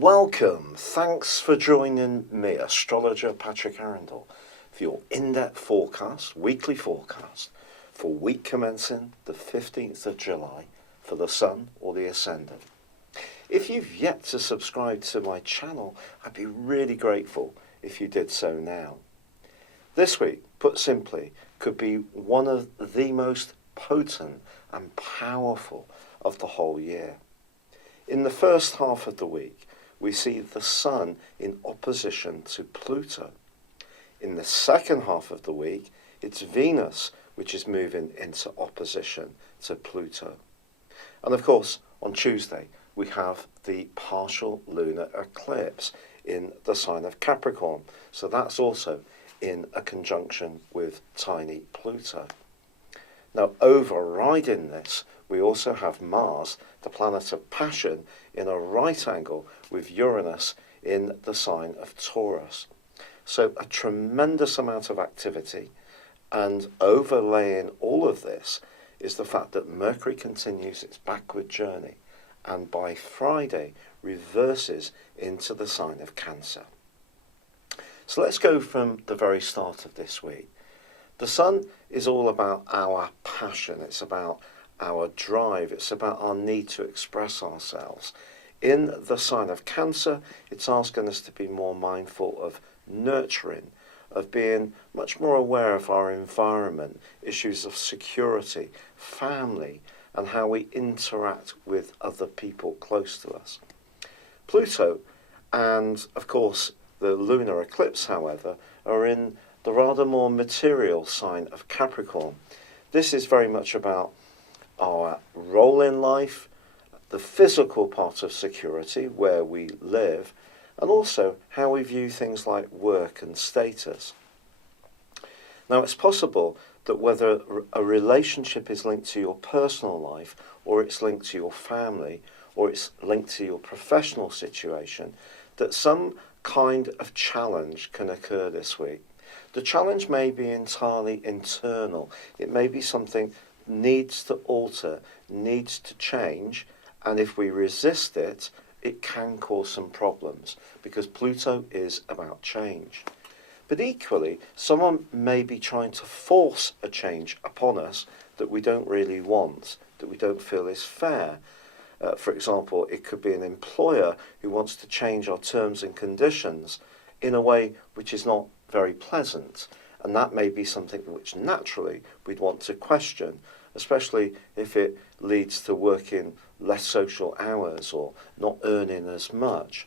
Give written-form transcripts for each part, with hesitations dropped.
Welcome. Thanks for joining me, astrologer Patrick Arundell, for your in-depth forecast, weekly forecast, for week commencing the 15th of July for the Sun or the Ascendant. If you've yet to subscribe to my channel, I'd be really grateful if you did so now. This week, put simply, could be one of the most potent and powerful of the whole year. In the first half of the week, we see the Sun in opposition to Pluto. In the second half of the week, it's Venus which is moving into opposition to Pluto. And of course, on Tuesday, we have the partial lunar eclipse in the sign of Capricorn. So that's also in a conjunction with tiny Pluto. Now, overriding this, we also have Mars, the planet of passion, in a right angle with Uranus in the sign of Taurus. So a tremendous amount of activity, and overlaying all of this is the fact that Mercury continues its backward journey and by Friday reverses into the sign of Cancer. So let's go from the very start of this week. The Sun is all about our passion, it's about our drive, it's about our need to express ourselves. In the sign of Cancer, it's asking us to be more mindful of nurturing, of being much more aware of our environment, issues of security, family, and how we interact with other people close to us. Pluto and, of course, the lunar eclipse, however, are in the rather more material sign of Capricorn. This is very much about our role in life, the physical part of security, where we live, and also how we view things like work and status. Now, it's possible that whether a relationship is linked to your personal life, or it's linked to your family, or it's linked to your professional situation, that some kind of challenge can occur this week. The challenge may be entirely internal. It may be something needs to alter, needs to change, and if we resist it, it can cause some problems because Pluto is about change. But equally, someone may be trying to force a change upon us that we don't really want, that we don't feel is fair. For example, it could be an employer who wants to change our terms and conditions in a way which is not very pleasant, and that may be something which naturally we'd want to question, especially if it leads to working less social hours or not earning as much.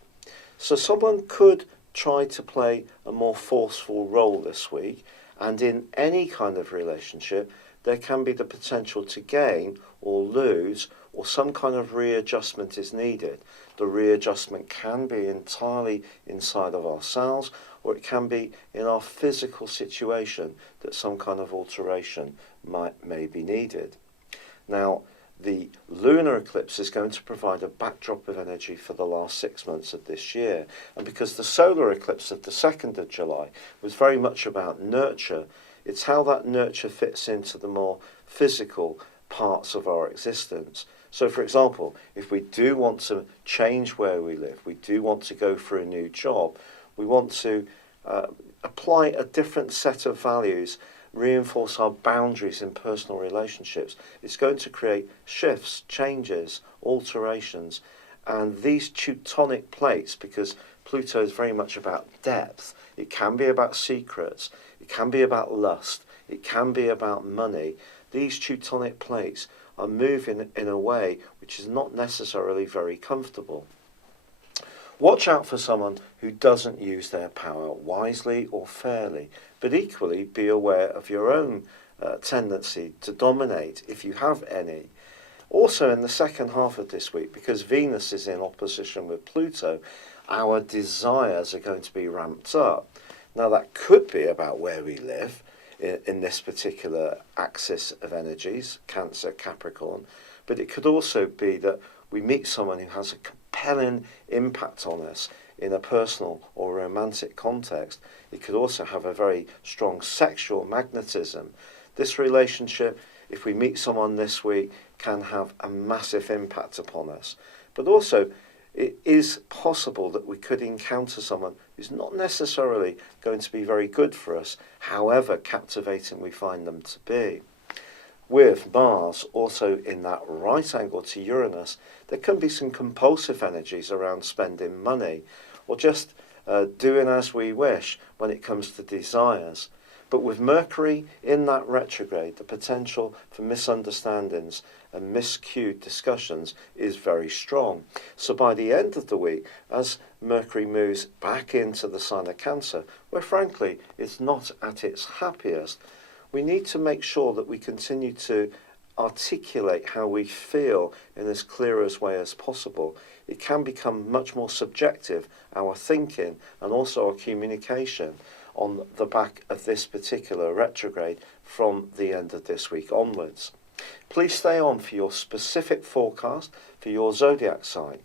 So someone could try to play a more forceful role this week, and in any kind of relationship there can be the potential to gain or lose, or some kind of readjustment is needed. The readjustment can be entirely inside of ourselves, or it can be in our physical situation that some kind of alteration may be needed. Now, the lunar eclipse is going to provide a backdrop of energy for the last 6 months of this year. And because the solar eclipse of the 2nd of July was very much about nurture, it's how that nurture fits into the more physical parts of our existence. So, for example, if we do want to change where we live, we do want to go for a new job, we want to apply a different set of values, reinforce our boundaries in personal relationships, it's going to create shifts, changes, alterations. And these Teutonic plates, because Pluto is very much about depth, it can be about secrets, it can be about lust, it can be about money. These Teutonic plates are moving in a way which is not necessarily very comfortable. Watch out for someone who doesn't use their power wisely or fairly, but equally be aware of your own tendency to dominate, if you have any. Also in the second half of this week, because Venus is in opposition with Pluto, our desires are going to be ramped up. Now that could be about where we live in this particular axis of energies, Cancer, Capricorn, but it could also be that we meet someone who has a compelling impact on us in a personal or romantic context. It could also have a very strong sexual magnetism. This relationship, if we meet someone this week, can have a massive impact upon us. But also, it is possible that we could encounter someone who's not necessarily going to be very good for us, however captivating we find them to be. With Mars also in that right angle to Uranus, there can be some compulsive energies around spending money, or just doing as we wish when it comes to desires. But with Mercury in that retrograde, the potential for misunderstandings and miscued discussions is very strong. So by the end of the week, as Mercury moves back into the sign of Cancer, where frankly it's not at its happiest, we need to make sure that we continue to articulate how we feel in as clear a way as possible. It can become much more subjective, our thinking and also our communication, on the back of this particular retrograde from the end of this week onwards. Please stay on for your specific forecast for your zodiac sign.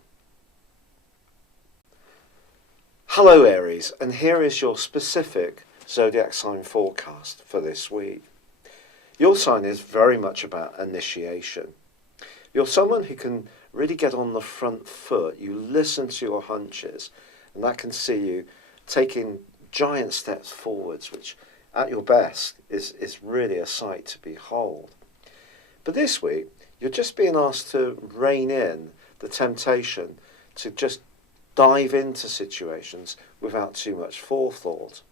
Hello Aries, and here is your specific zodiac sign forecast for this week. Your sign is very much about initiation. You're someone who can really get on the front foot. You listen to your hunches, and that can see you taking giant steps forwards, which at your best is really a sight to behold. But this week, you're just being asked to rein in the temptation to just dive into situations without too much forethought.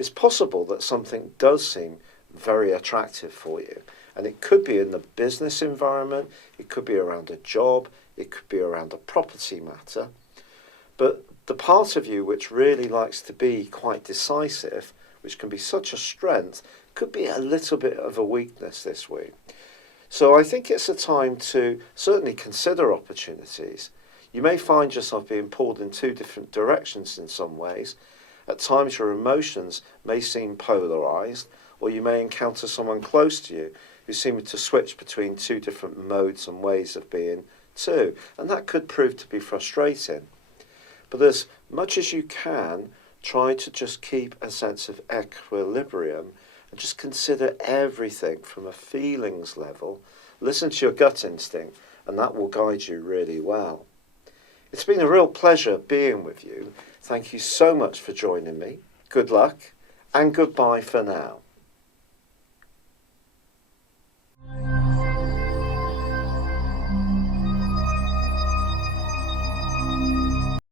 It's possible that something does seem very attractive for you, and it could be in the business environment, it could be around a job, it could be around a property matter, but the part of you which really likes to be quite decisive, which can be such a strength, could be a little bit of a weakness this week. So I think it's a time to certainly consider opportunities. You may find yourself being pulled in two different directions in some ways. At times your emotions may seem polarised, or you may encounter someone close to you who seems to switch between two different modes and ways of being too, and that could prove to be frustrating. But as much as you can, try to just keep a sense of equilibrium and just consider everything from a feelings level. Listen to your gut instinct, and that will guide you really well. It's been a real pleasure being with you. Thank you so much for joining me. Good luck, and goodbye for now.